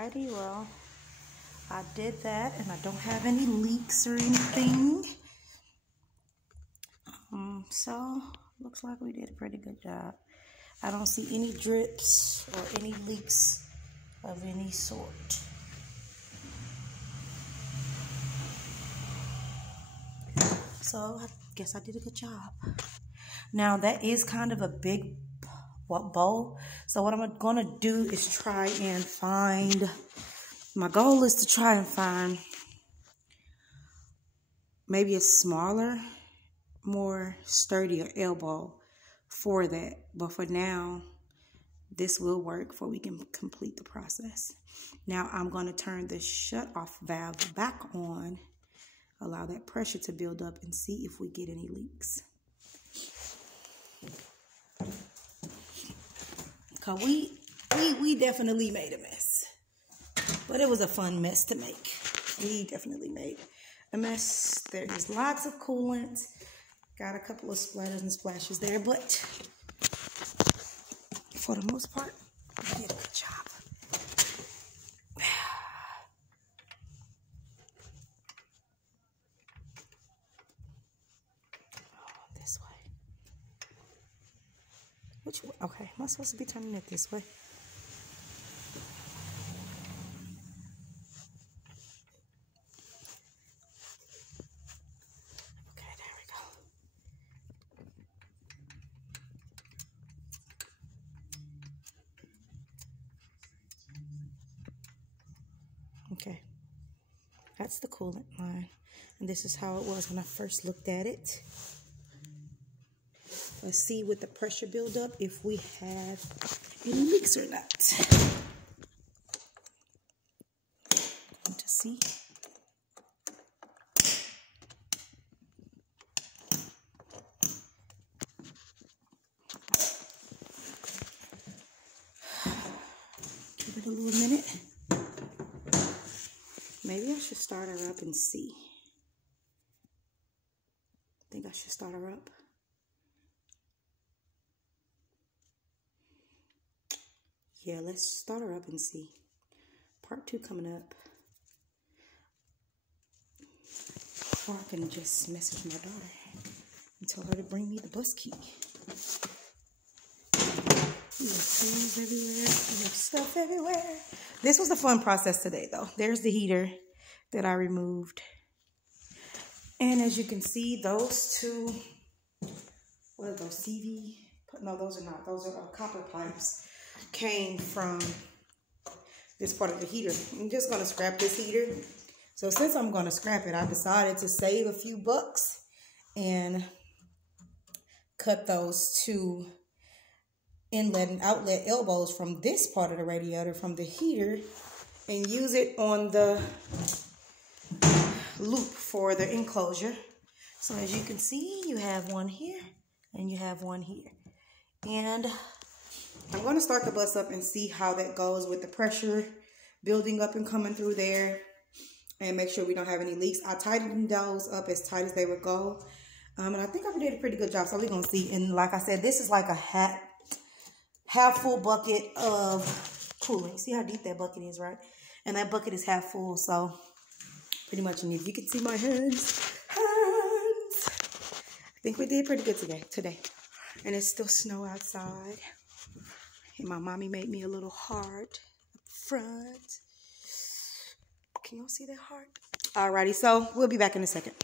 Alrighty, well, I did that and I don't have any leaks or anything. So looks like we did a pretty good job. I don't see any drips or any leaks of any sort. So I guess I did a good job. Now that is kind of a big bowl. So what I'm gonna do is try and find, my goal is to try and find maybe a smaller, more sturdier elbow for that. But for now, this will work before we can complete the process. Now I'm gonna turn the shut-off valve back on, allow that pressure to build up and see if we get any leaks. Cause we definitely made a mess, but it was a fun mess to make. We definitely made a mess. There is lots of coolant. Got a couple of splatters and splashes there, but for the most part, we did a good job. This way. Which way? Okay, am I supposed to be turning it this way? Okay, there we go. Okay, that's the coolant line. And this is how it was when I first looked at it. Let's see with the pressure buildup if we have any leaks or not. Going to see. Give it a little minute. Maybe I should start her up and see. I think I should start her up. Yeah, let's start her up and see. Part 2 coming up. Or I can just message my daughter and tell her to bring me the bus key. We have tools everywhere. We have stuff everywhere. This was a fun process today, though. There's the heater that I removed. And as you can see, those two, what are those, CV? No, those are not. Those are copper pipes. Came from this part of the heater. I'm just going to scrap this heater. So since I'm going to scrap it, I decided to save a few bucks and cut those two inlet and outlet elbows from this part of the radiator, from the heater, and use it on the loop for the enclosure. So as you can see, you have one here and you have one here. And I'm going to start the bus up and see how that goes with the pressure building up and coming through there, and make sure we don't have any leaks. I tightened those up as tight as they would go, and I think I did a pretty good job. So we're going to see. And like I said, this is like a half full bucket of coolant. See how deep that bucket is, right? And that bucket is half full, so pretty much if you can see my hands, I think we did pretty good today. And it's still snow outside. And my mommy made me a little heart up front. Can y'all see that heart? Alrighty, so we'll be back in a second.